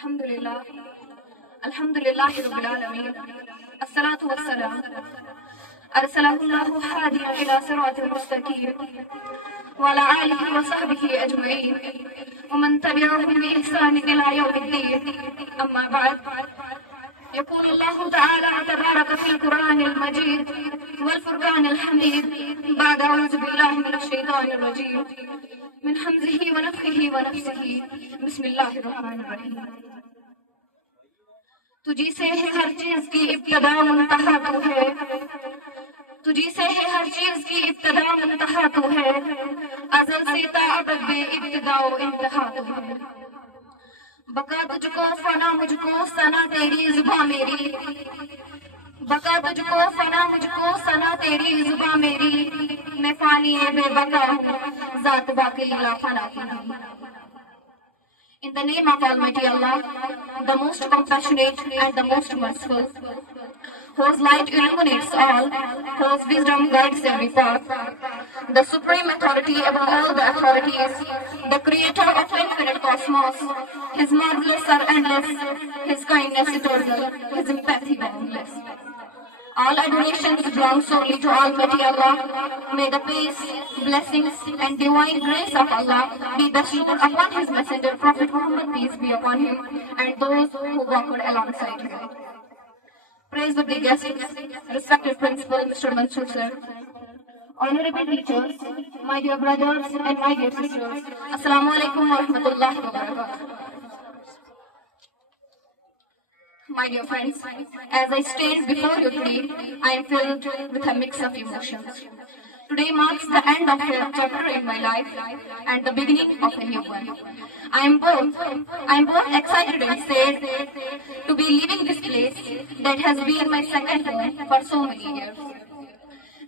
अल्हम्दुलिल्लाह रब्बिल आलमीन अस्सलातु वस्सलाम अरसलहुल्लाहु हादिया इला सिरातिल मुस्तकीम व अला आलिहि व सहबिहि अजमईन व मन तबिअहुम बि इहसान इला यौमिद्दीन अम्मा बाद यक़ूलु अल्लाहु तआला तबारक फ़िल क़ुरआनिल मजीद वल फ़ुरक़ानिल हमीद बाद अऊज़ु बिल्लाहि मिनश शैतानिर रजीम मिन हम्ज़िही व नफ़्ख़िही व नफ़्सिही बिस्मिल्लाहिर रहमानिर रहीम। तुझी से है हर चीज की इब्तिदा मुंतहा तू है, तुझी से है हर चीज की इब्तिदा मुंतहा तू है, अज़ल से ता अबद बे इब्तिदा व इंतहा तू है। बका तुझको फना मुझको सना तेरी जुबां मेरी, बका तुझको फना मुझको सना तेरी जुबां मेरी, मैं फानी बेबका हूँ ज़ात बाकी ला फना की हूँ। In the name of Almighty Allah, the most compassionate and the most merciful, whose light illuminates all, whose wisdom guides every path, the supreme authority above all the authorities, the creator of infinite cosmos, his marvelous are endless, his kindness eternal, his empathy boundless. All adorations belong solely to Almighty Allah. May the peace, blessings and divine grace of Allah be bestowed upon His Messenger Prophet Muhammad, peace be upon him, and those who walked alongside him. Praise the big guests, respected Principal Mr. Mansoor sir, honorable teachers, my dear brothers and my dear sisters, Assalamu alaikum wa rahmatullahi wa barakatuh. My dear friends, as I stand before you today, I am filled with a mix of emotions. Today marks the end of a chapter in my life and the beginning of a new one. I am both excited and sad to be leaving this place that has been my second home for so many years.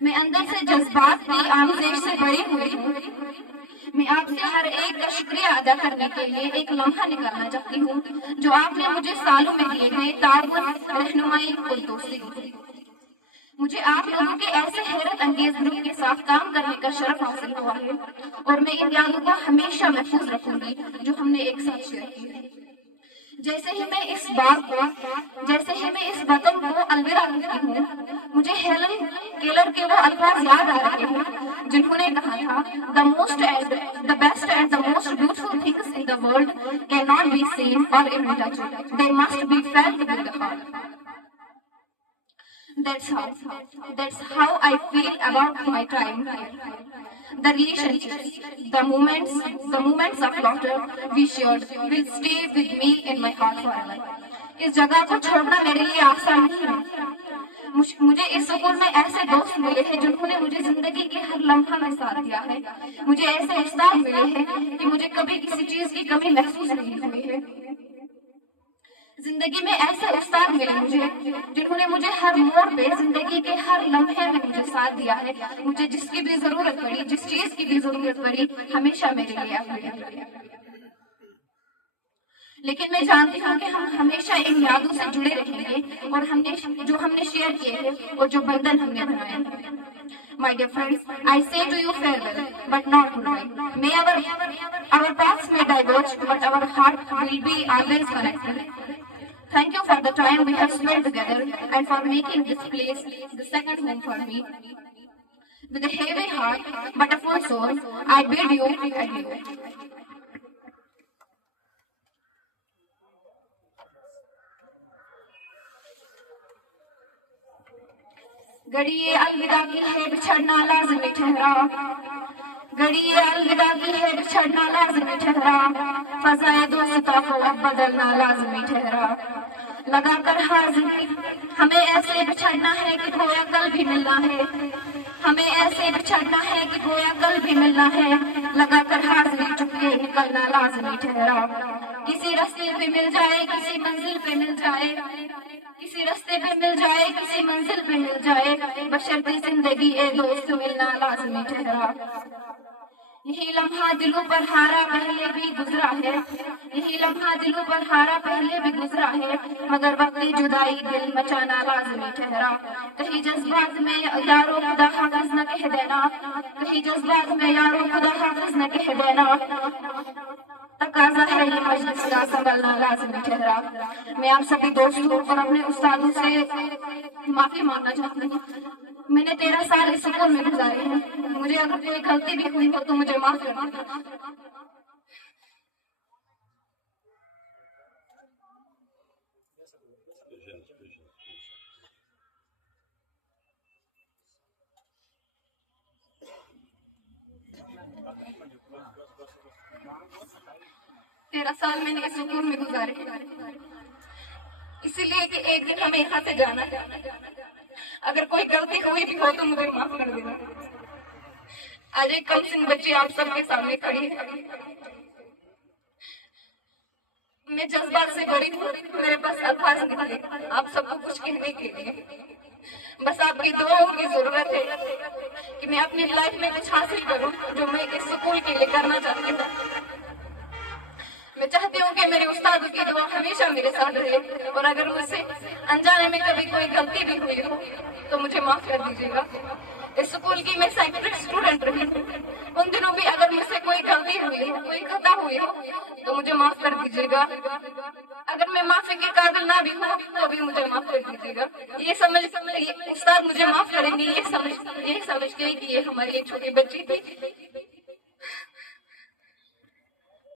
मैं अंदर से जज्बात की आमेज़ से भरी हुई हूँ। मैं आपसे हर एक का शुक्रिया अदा करने के लिए एक लम्हा निकालना चाहती हूँ जो आपने मुझे सालों में दिए गए ताउन, रहनुमाई और दोस्ती दी। मुझे आप लोगों के ऐसे हैरत अंगेज ग्रुप के साथ काम करने का शरफ हासिल हुआ है और मैं इन यादों को हमेशा महफूज रखूंगी जो हमने एक साथ शेयर की है। जैसे ही मैं इस वतन को अलविदा कहती हूँ, मुझे हेलन केलर के वो अल्फाज याद आ रहे हैं जिन्होंने कहा था, the best and the most beautiful things in the world can not be seen or even touched, they must be felt with the heart. That's how I feel about my time here. The relationships, the moments of laughter we shared will stay with me in my heart forever. इस जगह को छोड़ना मेरे लिए आसान नहीं है. मुझे इस स्कूल में ऐसे दोस्त मिले हैं जिन्होंने मुझे जिंदगी के हर लम्हा में साथ दिया है. मुझे ऐसे उस्ताद मिले हैं कि मुझे कभी किसी चीज की कमी महसूस नहीं हुई है. जिंदगी में ऐसे उस्ताद मिले मुझे जिन्होंने मुझे हर मोड़ पे जिंदगी के हर लम्हे में मुझे साथ दिया है. मुझे जिसकी भी जरूरत पड़ी, जिस चीज की भी जरूरत पड़ी, हमेशा मेरे लिए अवेलेबल है. लेकिन मैं जानती हूँ कि हम हमेशा इन यादों से जुड़े रहेंगे और जो हमने शेयर किए हैं और जो बंधन हमने बनाए हैं. My dear friends, I say to you farewell, but not goodbye. May our paths may diverge, but our heart will be always connected. Thank you for the time we have spent together and for making this place the second home for me. With a heavy heart but a full soul, I bid you adieu. गड़िए अलविदा की है बिछड़ना लाज़िमी ठहरा, गड़िए अलविदा की है बिछड़ना लाज़िमी ठहरा, फ़ज़ाए दोस्ता को अब बदलना लाज़िमी ठहरा. लगाकर हाज़िरी हमें ऐसे बिछड़ना है कि गोया कल भी मिलना है, हमें ऐसे बिछड़ना है कि गोया कल भी मिलना है. लगाकर हाज़िरी चुपके निकलना लाज़िमी ठहरा. किसी रास्ते पे मिल जाए, किसी मंजिल पे मिल जाए, किसी रास्ते पे मिल जाए, किसी मंजिल पे मिल जाए, बशर्ते जिंदगी ए दोस्त मिलना लाज़िमी ठहरा. यही लम्हा दिलों पर हारा पहले भी गुजरा है, यही लम्हा दिलों पर हारा पहले भी गुजरा है, मगर वक्त जुदाई दिल मचाना लाज़िमी ठहरा. कहीं जज्बात में यारो खुदा हाफिज़ न कह देना, कहीं जज्बात में यारो खुदा हाफिज़ न कह देना, तकाज़ा है ये मजलिस का संभलना लाज़िमी ठहरा। मैं आप सभी दोस्तों और अपने उस्तादों से माफी मांगना चाहती हूँ। मैंने 13 साल इस स्कूल में गुजारे हैं। मुझे अगर कोई गलती भी हुई हो तो मुझे माफ कर देना। तेरह साल मैंने इस स्कूल में गुजारे, इसीलिए कि एक दिन हमें यहाँ से जाना है। अगर कोई गलती हुई भी हो तो मुझे माफ कर देना। आज एक कम सिन बच्ची आप सबके सामने खड़ी है। मैं जज्बात से भरी हूँ, मेरे पास अल्फाज नहीं है आप सबको कुछ कहने के लिए। बस आपकी दुआओं की जरूरत है कि मैं अपनी लाइफ में कुछ हासिल करूं जो मैं इस स्कूल के लिए करना चाहती हूँ। मैं चाहती हूँ कि मेरे उस्ताद की दुआ हमेशा मेरे साथ रहे, और अगर मुझसे अनजाने में कभी कोई गलती भी हुई हो तो मुझे माफ कर दीजिएगा। इस स्कूल की मैं साइंटिफिक स्टूडेंट रही हूँ। उन दिनों भी अगर मुझसे कोई गलती हुई हो, कोई खता हुई हो तो मुझे माफ कर दीजिएगा। अगर मैं माफी के काबिल ना भी हूँ तो भी मुझे माफ कर दीजिएगा। ये समझ उस्ताद मुझे माफ करेंगे, ये समझ के कि ये हमारी एक छोटी बच्ची थी।